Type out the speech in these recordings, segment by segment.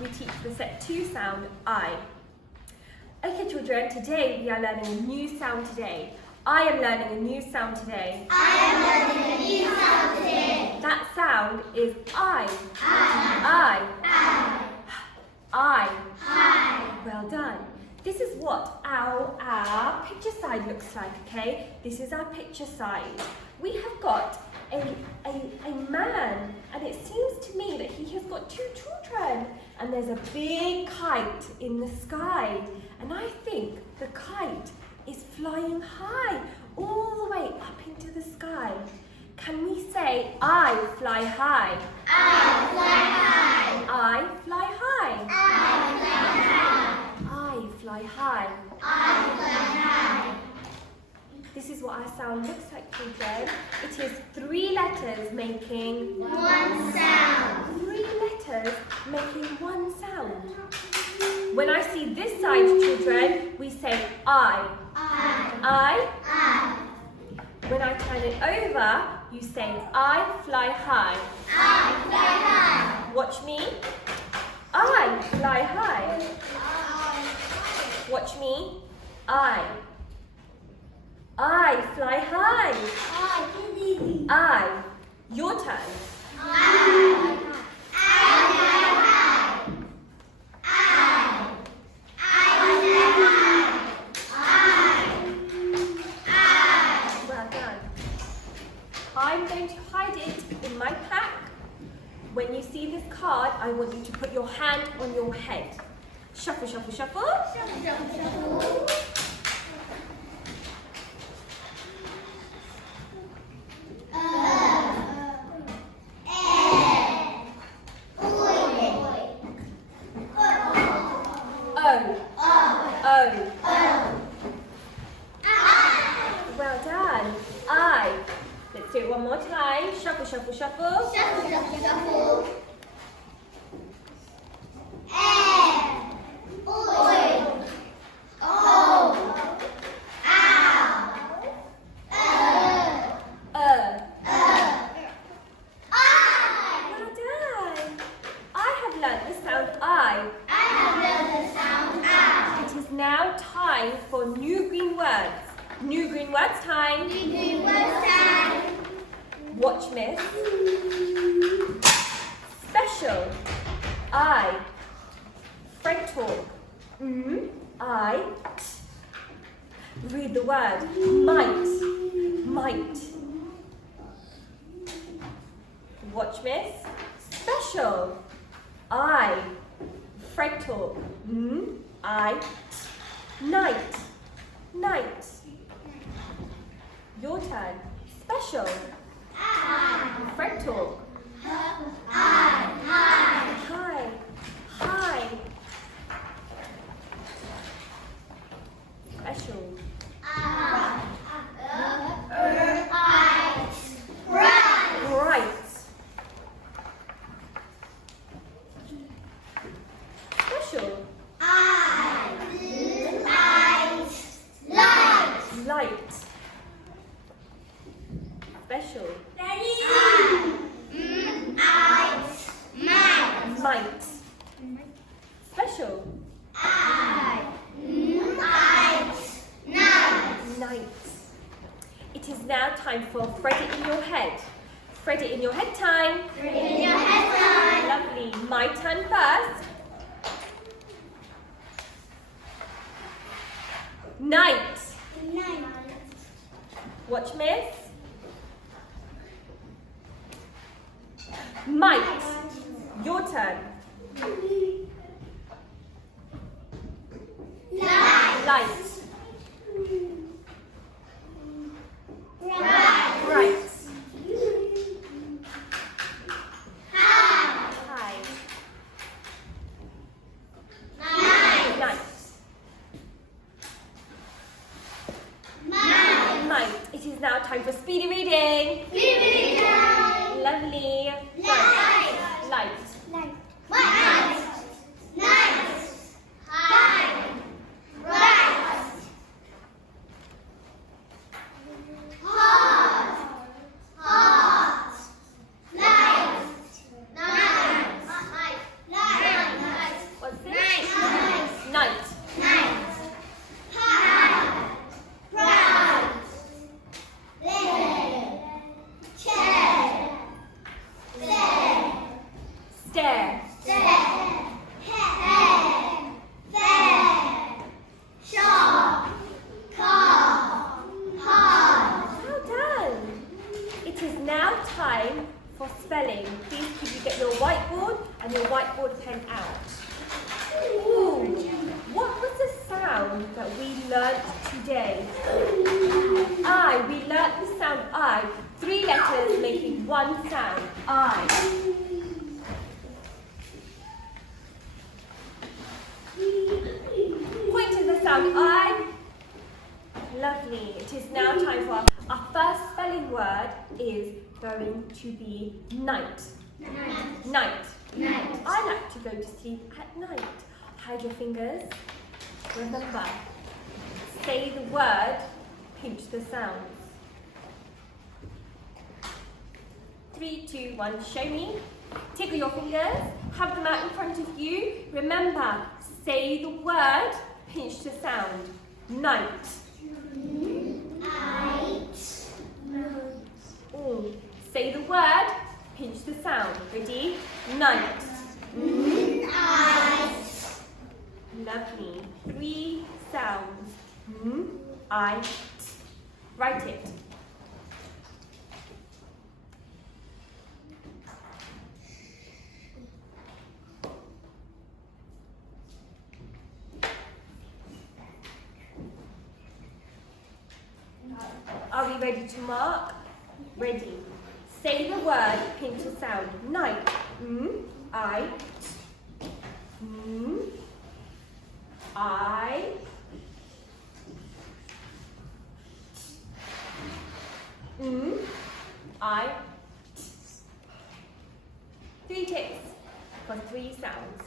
we teach the set 2 sound, I. Okay children, today we are learning a new sound today. I am learning a new sound today. I am learning a new sound today. That sound is I. I. I. Hi. Well done. This is what our picture side looks like, okay? This is our picture side. We have got a man, and it seems to me that he has got 2 children. And there's a big kite in the sky. And I think the kite is flying high, all the way up into the sky. Can we say, I fly high? I fly high. I fly high. I fly high. I fly high. I fly high. This is what our sound looks like, children. It is 3 letters making One sound. 3 letters making 1 sound. When I see this side, children, we say I. I. I. When I turn it over, you say I fly high. I fly high. Watch me. I fly high. Watch me. I fly high. I. Your turn. I fly high. I Well done. I'm going to hide it in my pack. When you see this card, I want you to put your hand on your head. Shuffle, shuffle, shuffle. Well done. I. Let's do it one more time. Shuffle, shuffle, shuffle. Shuffle, shuffle, shuffle. Well done. I have learnt the sound I. I have learned the sound I. It is now time for new green words. New green words time. Green words time. Watch, miss. Special. I. Frank talk. I. Read the word. Might. Might. Watch, miss. Special. I. Frank talk. I. Night. Night. Your turn. Special. Frank talk. Hi. Hi. Special. Bright. Special. Light. Special. Might. Special. Night. It is now time for thread it in your head. Thread it in your head time. Lovely. My turn first. Night. Watch, miss. Might. Your turn. Light. Bright. High. Night. Might. It is now time for speedy reading. Lovely. Light. Night. today? I. We learnt the sound I. 3 letters making one sound. I. Point to the sound I. Lovely. It is now time for our first spelling word is going to be night. Night. Night. Night. I like to go to sleep at night. Hide your fingers. Remember, say the word, pinch the sounds. 3, 2, 1, show me. Tickle your fingers, have them out in front of you. Remember, say the word, pinch the sound. Night. Night. Say the word, pinch the sound. Ready? Night. Night. Lovely. 3 sounds. I, t. Write it. Are we ready to mark? Ready. Say the word, pinch the sound. Night. I, t. I, I, t. 3 ticks for 3 sounds.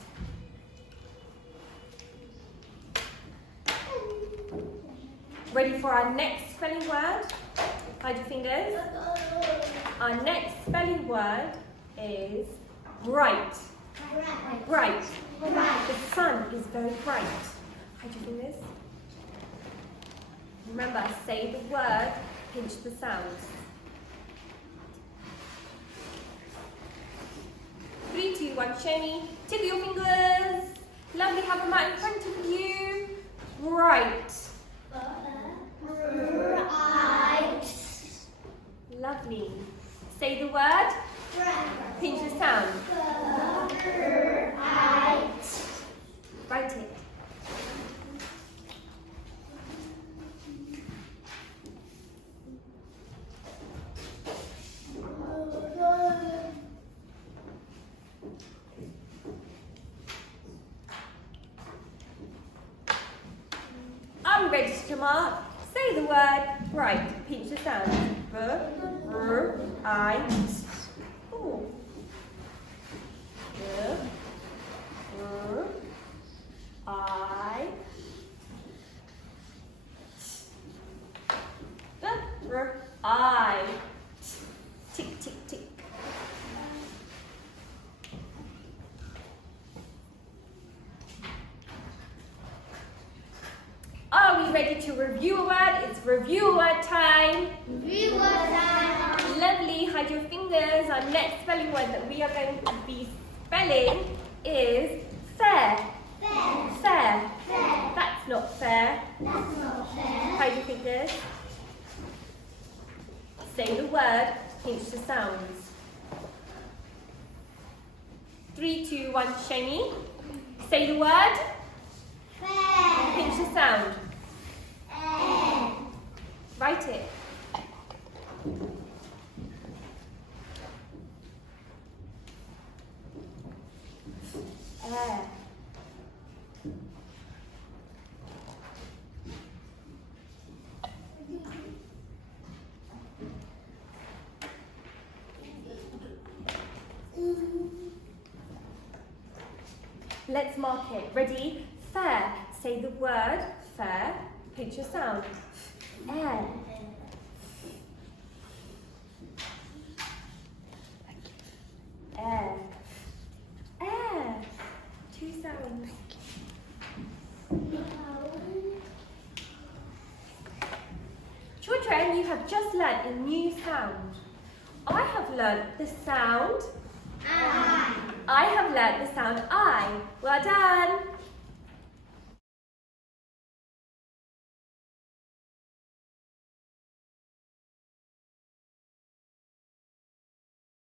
Ready for our next spelling word? Hide your fingers. Our next spelling word is bright. Bright. The sun is very bright. Hide your fingers. Remember, say the word, pinch the sounds. 3, 2, 1, show me. Tickle your fingers. Lovely, have them out in front of you. Bright. Bright. Lovely. Say the word, pinch the sound. Bright. Write it. Are we ready to mark? Say the word, bright, pinch the sound. I. Oh. I. I. Tick, tick, tick. Are we ready to review a word? It's review a word time. Lovely, hide your fingers. Our next spelling word that we are going to be spelling is fair. Fair. That's not fair. Hide your fingers. Say the word, pinch the sounds. 3, 2, 1, show me. Say the word, pinch the sound. Write it. Air. Let's mark it. Ready? Fair. Say the word, fair. Pinch your sound. Air. Air. Air. 2 sounds. Children, you have just learnt a new sound. I have learnt the sound. I have learnt the sound I. Well done.